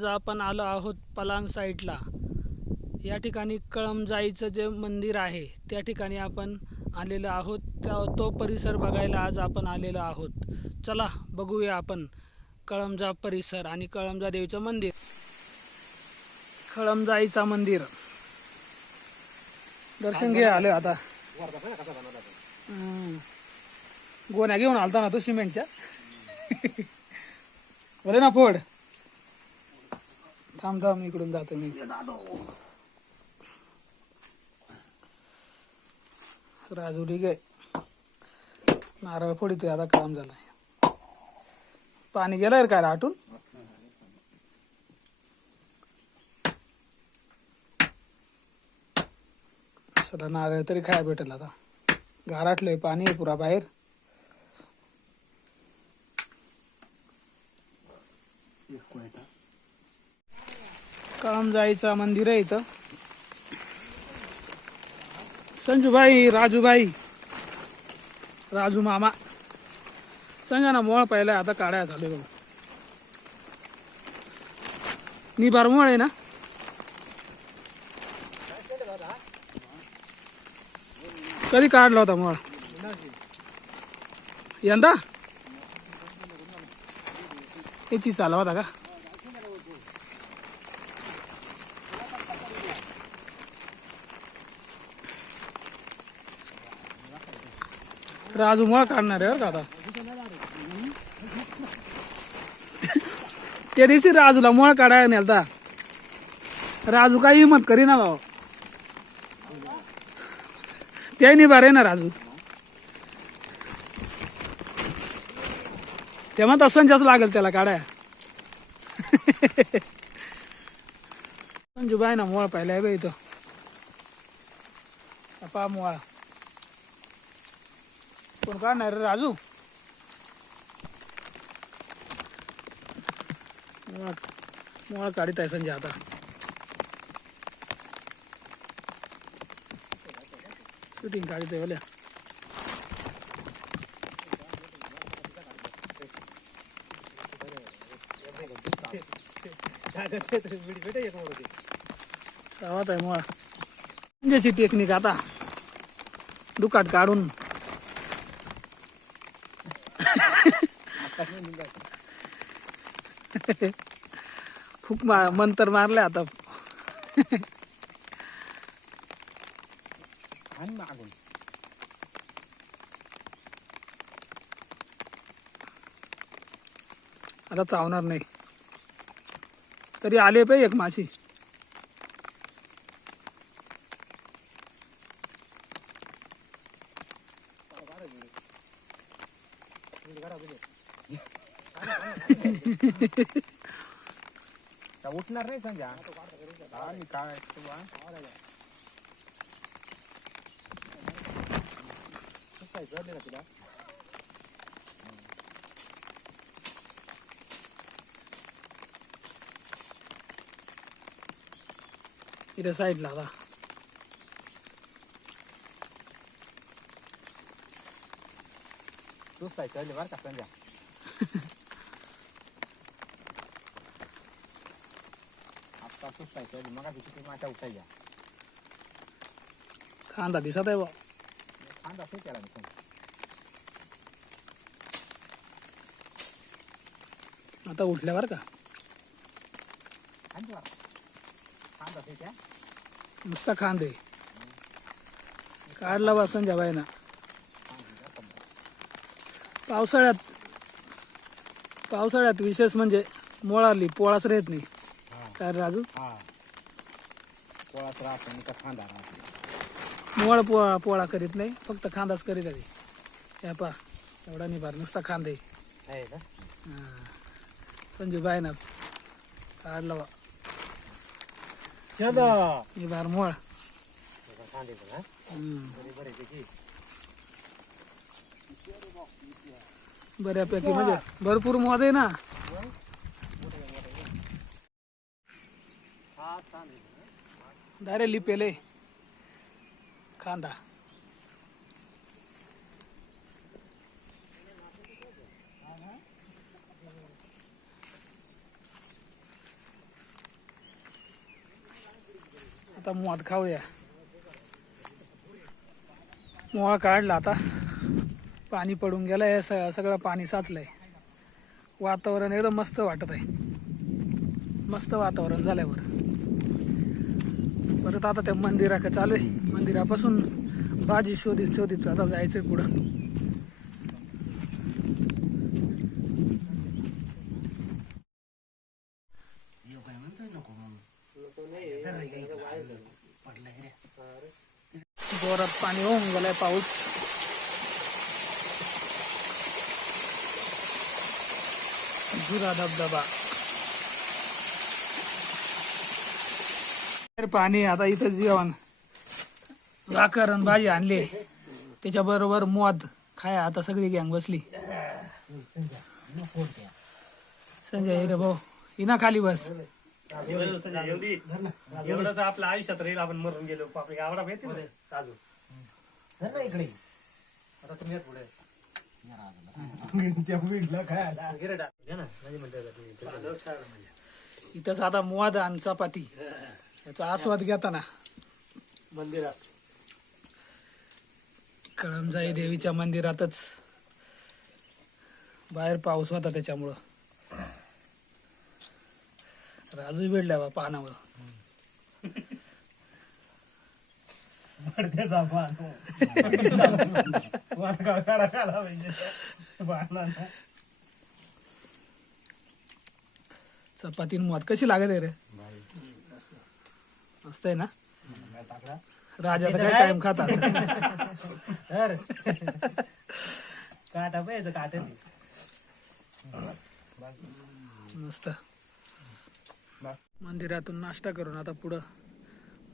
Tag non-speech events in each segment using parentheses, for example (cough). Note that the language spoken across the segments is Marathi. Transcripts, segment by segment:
आज आपण आलो आहोत पलान साईडला. या ठिकाणी कळमजाईचं जे मंदिर आहे त्या ठिकाणी आपण आलेलो आहोत. त्या तो परिसर बघायला आज आपण आलेलो आहोत. चला बघूया आपण कळमजा परिसर आणि कळमजा देवीचं मंदिर. कळमजाईचा मंदिर. दर्शन घे आलो आता. हम्म. गोण्या घेऊन आलता ना तो सिमेंटच्या? (laughs) बोले ना फोड. थांब थांब इकडून जातो मी. राजू ठीक आहे नारळ फोडितोय आता काम झालंय. पाणी गेलंय काय आटून? सगळा नारळ तरी खायला भेटेल आता. गाराटलंय पाणी आहे पुरा बाहेर. जायचा मंदिर आहे इथं. संजूबाई राजूबाई राजू मामा. सांगा ना मोळ पहिला आता काढाय झाले बघ. निबार मोळ आहे ना? कधी काढला होता मोळ? यंदा? याची चालवा होता का? राजू मुळा काढणार आहे बरं का आता? त्या दिवशी राजूला मुळा काढायला नेलता. राजू काही हिंमत करीना भाऊ. त्याही बारे ना राजू. तेव्हा तसं जास्त लागेल त्याला काढाय संजू बाय ना मोळ पाहिलाय बाई तो पा मुळा. कोण काढणार रे राजू. मुळा काढीत आहे संजय आता. शूटिंग काढीत आहे भल्या. सावत आहे मुळा. म्हणजे टेक्निक आता. दुकाट काढून. (laughs) खूप मा मंतर मारले आता. आता चावणार नाही. तरी आले पाहिजे एक माशी. उठणार नाही संध्या मी काय तुला तुला इथे साईडला आता तूच काय चढले बरं का संध्या आता तूच काय चढली मग किती माझ्या उठायच्या खांदा दिसत आहे बा खांदा असेल त्याला मी आता उठल्यावर का त्या नुसता खांदे काढला बा संजय ना पावसाळ्यात पावसाळ्यात विशेष म्हणजे मोळाली पोळाच राहत नाही काय राजू. हा. का खांदा राहतो. मोळ पोळा पोळा करीत नाही फक्त खांदाच करीत आहे. या पा एवढा निभार नुसता खांदे. आहे का? संजू बाय ना काढला बा चलो. निभार मोळ खांद्याचं ना हम्म. बरे बरे त्याची बऱ्यापैकी म्हणजे भरपूर मोद आहे ना. डायरेक्ट लिपेले खांदा आता मुळात खाऊया. मुळा काढला आता. पाणी पडून गेलंय सगळं पाणी साचलंय. वातावरण एकदम मस्त वाटत आहे मस्त वातावरण झाल्यावर परत आता त्या मंदिराकडे चालू आहे. मंदिरापासून भाजी शोधित शोधित आता जायचंय पुढं. बोरात पाणी होऊन गेलाय पाऊस. जुरा धबधबा. पाणी आता इथं जेवण. भाकर आणि भाजी आणली. त्याच्या बरोबर मोद खाय आता सगळी गँग बसली. संजय हिरे भाऊ. हिना खाली बस. एवढंच आपल्या आयुष्यात राहील आपण मरून गेलो. गावाला माहिती ना? आता तुम्ही या पुढे? (laughs) इथंच आता मोद आणि चपाती. याचा आस्वाद घेताना. मंदिरात. कळमजाई देवीच्या मंदिरातच बाहेर पाऊस होता त्याच्यामुळं. राजू भेटलाय बा पानावर. पडद्याचा पान. करा म्हणजे पानाला. चपाती कशी लागत आहे रे? मस्त आहे ना? राजा तर काय कायम खात (laughs) काटा पाहिजे काटा मस्त. मंदिरातून नाश्ता करून आता पुढं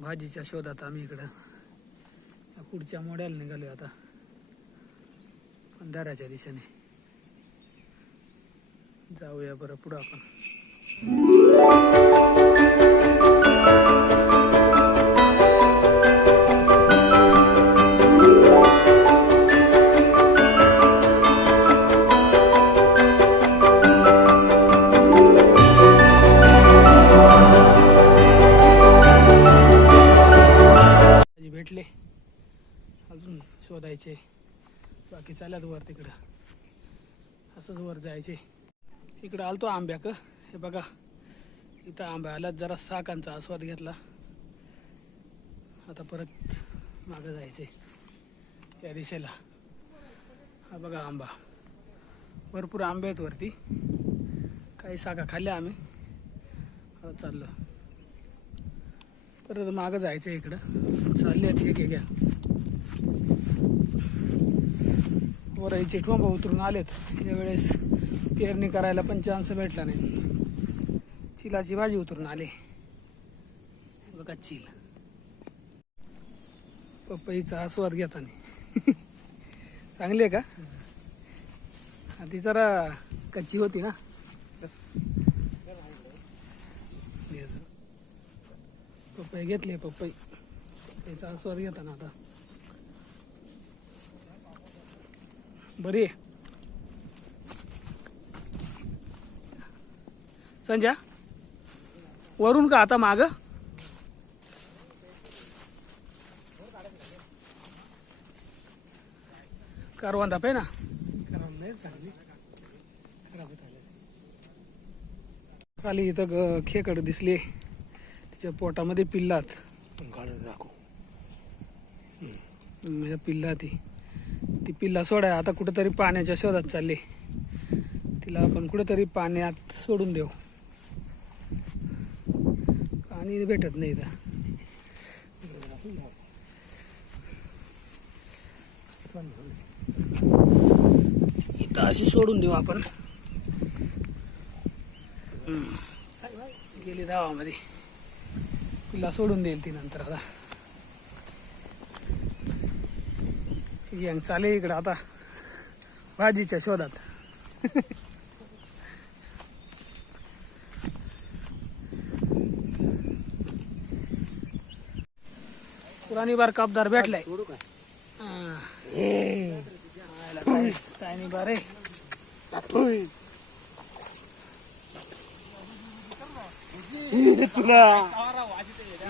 भाजीच्या शोधात आम्ही इकडं. पुढच्या मोड्याला निघालो आता. पंधाराच्या दिशेने. जाऊया बरं पुढं आपण. आलतो आंब्याक हे बघा. इथं आंब्याला जरा साकांचा आस्वाद घेतला. आता परत मागं जायचे. या दिशेला. हा बघा आंबा. भरपूर आंबे आहेत वरती. काही साखा खाल्ल्या आम्ही. हो, आता चाललो. परत मागं जायचं इकडं. चालले आहेत ठीक आहे घ्या वराईचे ठोंब उतरून आलेत. यावेळेस पेरणी करायला पण चान्स भेटला नाही. चिलाची भाजी उतरून आली. बघा चिल. पपईचा आस्वाद घेताना. चांगली आहे का? आधी ती जरा कच्ची होती ना. पपई घेतले पपई. पपईचा आस्वाद घेताना आता. बरी आहे. संजय वरून का आता माग? करवंदा पे ना? खाली इथं खेकड दिसली. तिच्या पोटामध्ये पिल्लात. या पिल्ला ती. ती पिल्ला सोडाय आता कुठेतरी पाण्याच्या शोधात चालली. तिला आपण कुठेतरी पाण्यात सोडून देऊ. पाणी भेटत नाही इथं. इथं अशी सोडून देऊ आपण. गेली धावामध्ये. तिला सोडून देईल ती नंतर आता. यंग चालेल इकडं आता. भाजीच्या शोधात. (laughs) पुराणी बार कापदार भेटलाय. हा. काय- बारे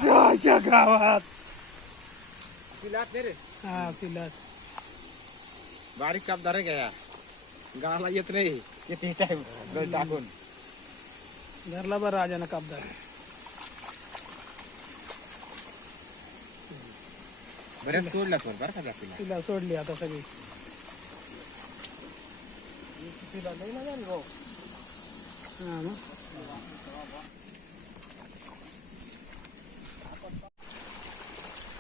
गावाच्या गावात. हा पिलास बारीक कापदार आहे का या? गाळाला येत नाही. येते टाइम. टाकून धरला बरं राजानं कापदार. बऱ्याच सोडला सोड बरं का पिला तिला सोडली आता सगळी. हा मग.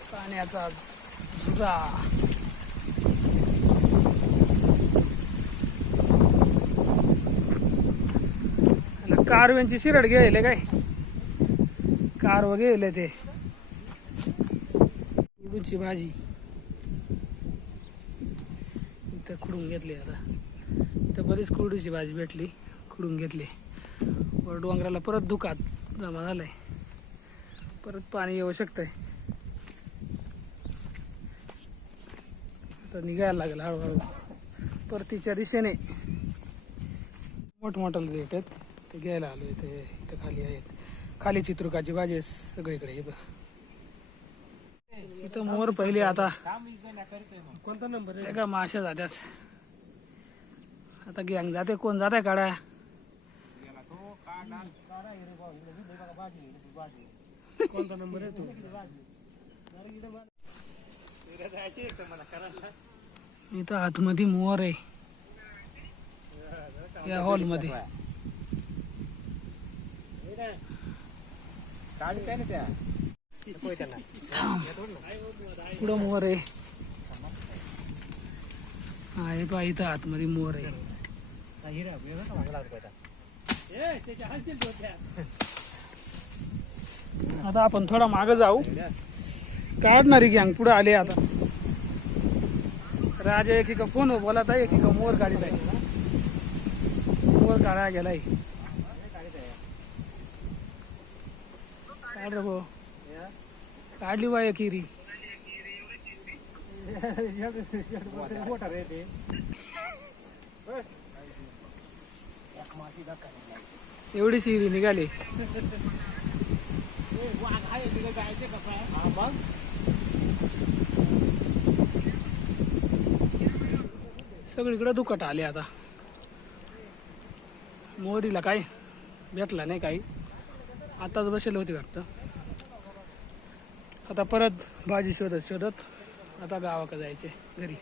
पाण्याचा झुरा. आणि कारव्यांची शिरड घ्यायले काय? कारव गेले ते. उडूची भाजी. इथं खुडून घेतली आता. इथं बरीच कुरडीची भाजी भेटली खुडून घेतली. वर डोंगराला परत दुखात जमा झालाय. परत पाणी येऊ शकतंय. आता निघायला लागेल हळूहळू. परतीच्या दिशेने. मोठमोठाले रेट आहेत. ते घ्यायला आलो इथे इथं खाली आहेत. खाली चित्रुकाची भाजी आहे सगळीकडे. हे बघ. इथं मोर पहिले आता. कोणता नंबर ते का माश्या जात्यात. आता गँग जाते. कोण जाते काढा कोणता नंबर आहे तो? इथं आतमध्ये मोर आहे. या हॉलमध्ये. काढताय ना पुढं मोर आहे. हा हे पहा इथं आतमध्ये मोर आहे. आता आपण थोडा मागं जाऊ. काढणारी गँग पुढे आले आता. राजा एकीका फोन बोलत आहे एकीका मोर गाडीत आहे. मोर काढा गेलाय. काढ रे भाऊ. काढली बा किरी मोठा रेट आहे एवढी शिरी निघाली. सगळीकडे दुखट आले आता. मोरीला काय भेटला नाही काही. आताच बसेल होती वाटतं. आता परत भाजी शोधत शोधत. आता गावाकडे जायचे घरी.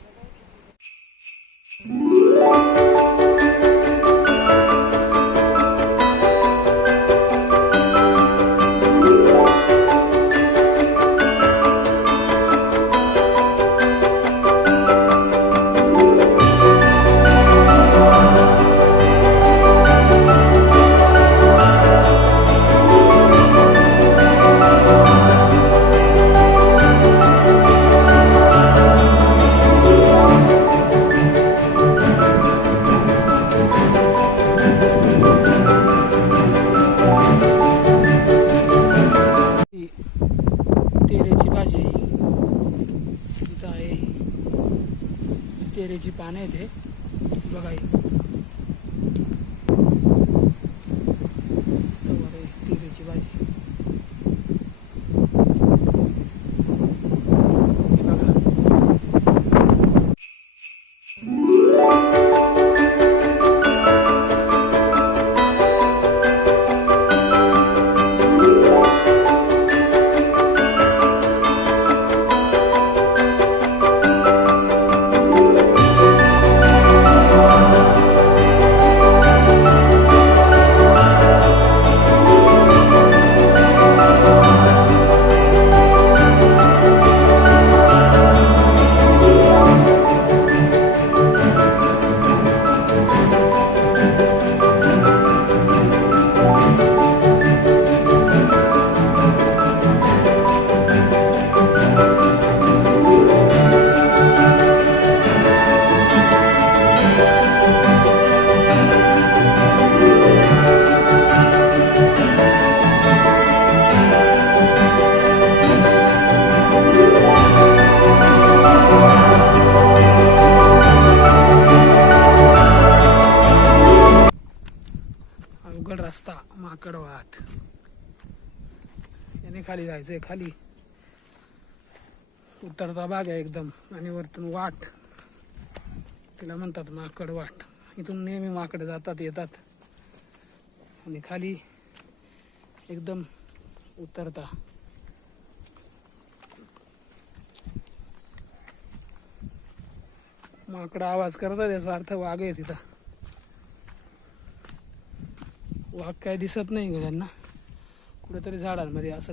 बाग आहे एकदम आणि वरतून वाट. तिला म्हणतात माकड वाट. इथून नेहमी माकड जातात येतात. आणि खाली एकदम उतरता. माकड आवाज करतात याचा अर्थ वाघ आहे तिथं. वाघ काय दिसत नाही गड्यांना. कुठेतरी झाडांमध्ये असं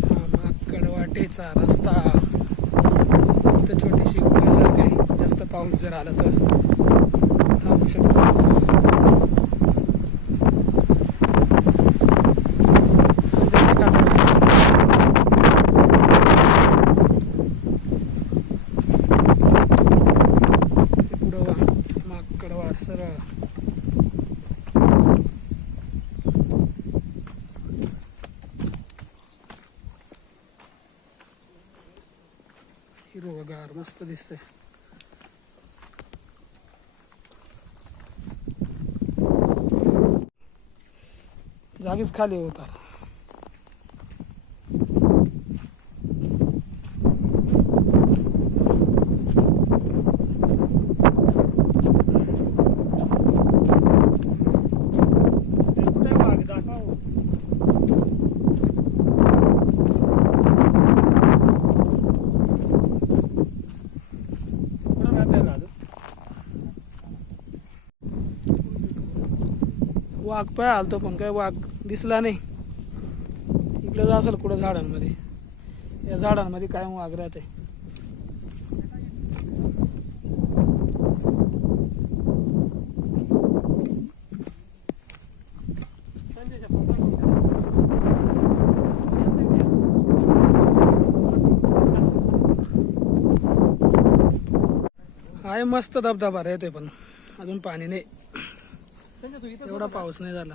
हा माकड वाटेचा रस्ता इथं छोटीशी गुहासारखं आहे. जास्त पाऊस जर आला तर थांबू शकतो सध्या ते काढतात. ते पुढं वा- माकड वाट सरळ हिरवगार मस्त दिसतंय जागीच खाली होता वाघ वाघ पाय आलतो पण काय वाघ दिसला नाही. इकडे असेल कुठं झाडांमध्ये. या झाडांमध्ये काय वाघ राहते आहे. मस्त धबधबा रे ते पण. अजून पाणी नाही. एवढा पाऊस नाही झाला.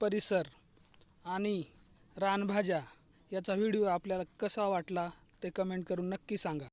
परिसर आणि रानभाज्या याचा व्हिडिओ आपल्याला कसा वाटला ते कमेंट करून नक्की सांगा.